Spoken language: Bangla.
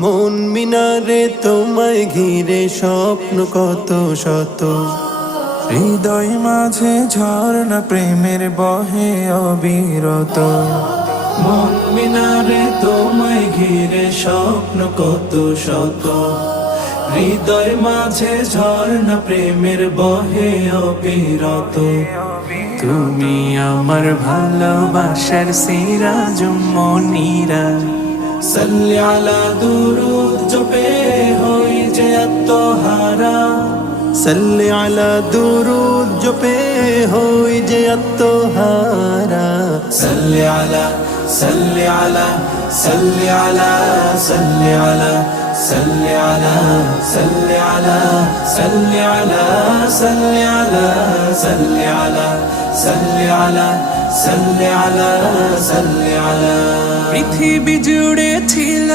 মন মিনারে তোমায় ঘিরে স্বপ্ন কত শত, হৃদয় মাঝে ঝর্ণা প্রেমের বহে অবিরত। মন মিনারে তোমায় ঘিরে স্বপ্ন কত শত, হৃদয় মাঝে ঝর্ণা প্রেমের বহে অবিরত। তুমি আমার ভালোবাসার সিরাজ মনিরা, সাল্লি আলা দুরুদ জপে হই যে আত্মহারা, সাল্লি আলা দুরুদ জপে হই যে আত্মহারা। সাল্লি আলা সাল্লি আলা সাল্লি আলা সাল্লি আলা সাল্লি আলা সাল্লি আলা সাল্লি আলা সাল্লি আলা সাল্লি আলা সাল্লি আলা সাল্লি আলা সাল্লি আলা। পৃথিবী জুড়ে ছিল